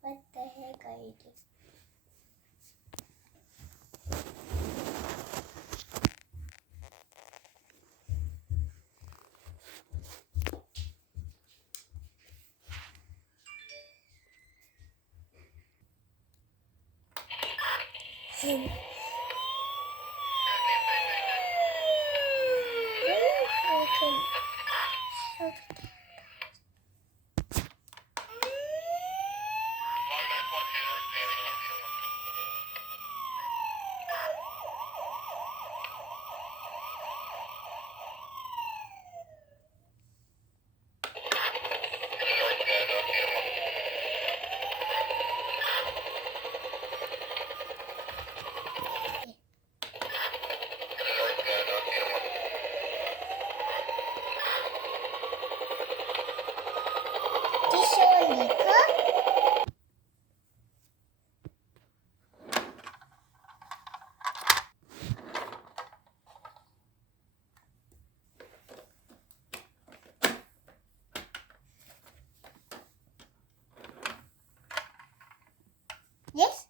What the heck are you doing? Yes?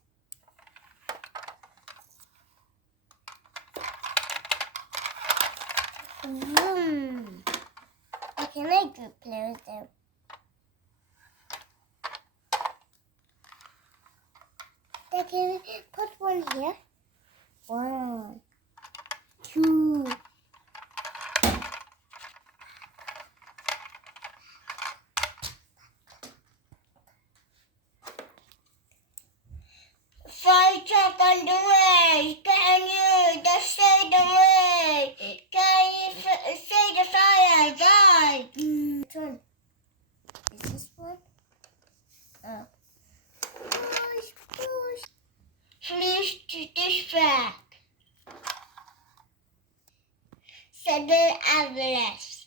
Can I group play with them? Can we put one here? 1, 2. Fire truck on the way. Can you just say the way? Can you say the fire? Right. Which one? Is this one? Oh. Push, push. Please to this back. 7 Everest.